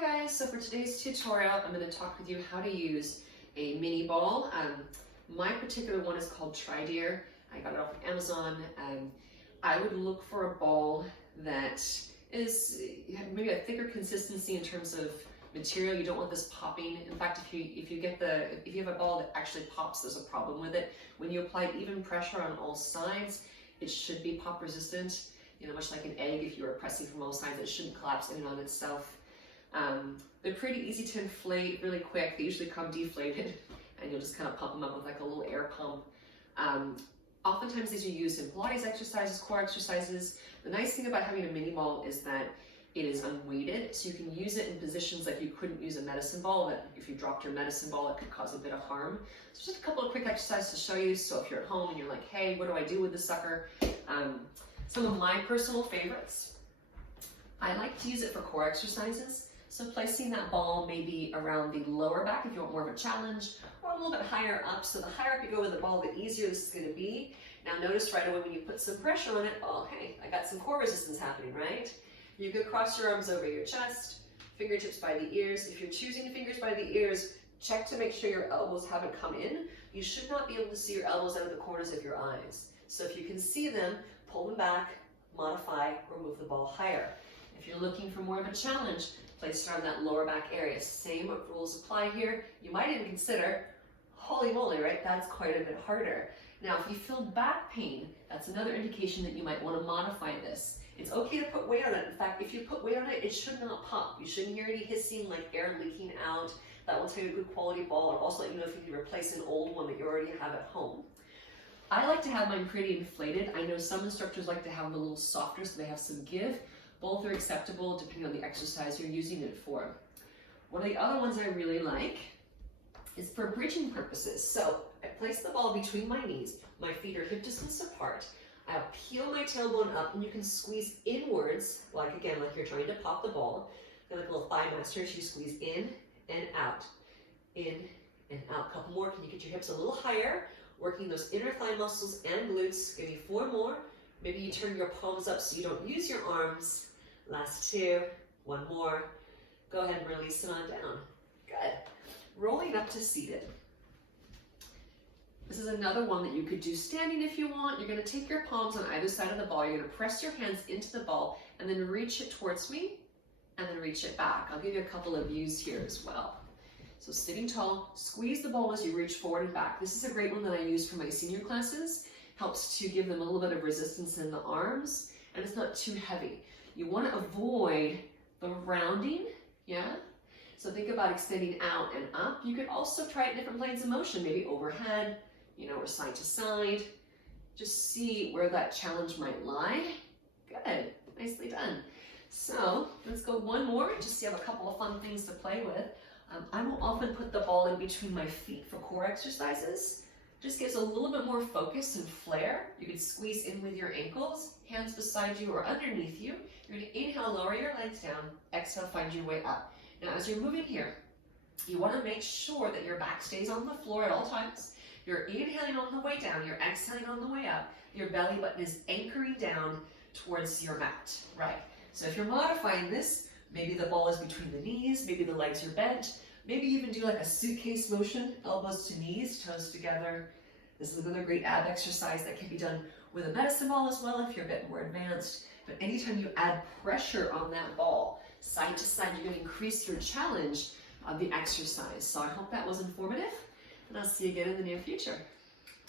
guys, so for today's tutorial I'm going to talk with you how to use a mini ball. My particular one is called Tri-Deer. I got it off of Amazon. I would look for a ball that is maybe a thicker consistency in terms of material. You don't want this popping. In fact, if you have a ball that actually pops, there's a problem with it. When you apply even pressure on all sides, it should be pop resistant. You know, much like an egg, if you were pressing from all sides, it shouldn't collapse in and on itself. They're pretty easy to inflate really quick. They usually come deflated, and you'll just kind of pump them up with like a little air pump. Oftentimes these are used in Pilates exercises, core exercises. The nice thing about having a mini ball is that it is unweighted, so you can use it in positions like you couldn't use a medicine ball, that if you dropped your medicine ball, it could cause a bit of harm. So just a couple of quick exercises to show you. So if you're at home and you're like, hey, what do I do with this sucker? Some of my personal favorites. I like to use it for core exercises. So placing that ball maybe around the lower back if you want more of a challenge, or a little bit higher up. So the higher up you go with the ball, the easier this is going to be. Now notice right away when you put some pressure on it, oh hey, I got some core resistance happening, right? You could cross your arms over your chest, fingertips by the ears. If you're choosing fingers by the ears, check to make sure your elbows haven't come in. You should not be able to see your elbows out of the corners of your eyes. So if you can see them, pull them back, modify, or move the ball higher. If you're looking for more of a challenge, place it around that lower back area. Same rules apply here. You might even consider, holy moly, right? That's quite a bit harder. Now, if you feel back pain, that's another indication that you might want to modify this. It's okay to put weight on it. In fact, if you put weight on it, it should not pop. You shouldn't hear any hissing like air leaking out. That will tell you a good quality ball, and also let you know if you need to replace an old one that you already have at home. I like to have mine pretty inflated. I know some instructors like to have them a little softer so they have some give. Both are acceptable depending on the exercise you're using it for. One of the other ones I really like is for bridging purposes. So I place the ball between my knees. My feet are hip distance apart. I'll peel my tailbone up, and you can squeeze inwards, like again, like you're trying to pop the ball. Like a little thigh master, so you squeeze in and out, in and out. A couple more. Can you get your hips a little higher? Working those inner thigh muscles and glutes. Give me 4 more. Maybe you turn your palms up so you don't use your arms. Last 2. 1 more. Go ahead and release it on down. Good. Rolling up to seated. This is another one that you could do standing if you want. You're going to take your palms on either side of the ball. You're going to press your hands into the ball and then reach it towards me and then reach it back. I'll give you a couple of views here as well. So sitting tall, squeeze the ball as you reach forward and back. This is a great one that I use for my senior classes. Helps to give them a little bit of resistance in the arms, and it's not too heavy. You want to avoid the rounding, yeah? So think about extending out and up. You could also try it in different planes of motion, maybe overhead, you know, or side to side. Just see where that challenge might lie. Good, nicely done. So let's go one more, just so you have a couple of fun things to play with. I will often put the ball in between my feet for core exercises. Just gives a little bit more focus and flair. You can squeeze in with your ankles, hands beside you or underneath you. You're going to inhale, lower your legs down. Exhale, find your way up. Now, as you're moving here, you want to make sure that your back stays on the floor at all times. You're inhaling on the way down. You're exhaling on the way up. Your belly button is anchoring down towards your mat. Right. So if you're modifying this, maybe the ball is between the knees. Maybe the legs are bent. Maybe even do like a suitcase motion, elbows to knees, toes together. This is another great ab exercise that can be done with a medicine ball as well if you're a bit more advanced. But anytime you add pressure on that ball, side to side, you're going to increase your challenge of the exercise. So I hope that was informative, and I'll see you again in the near future.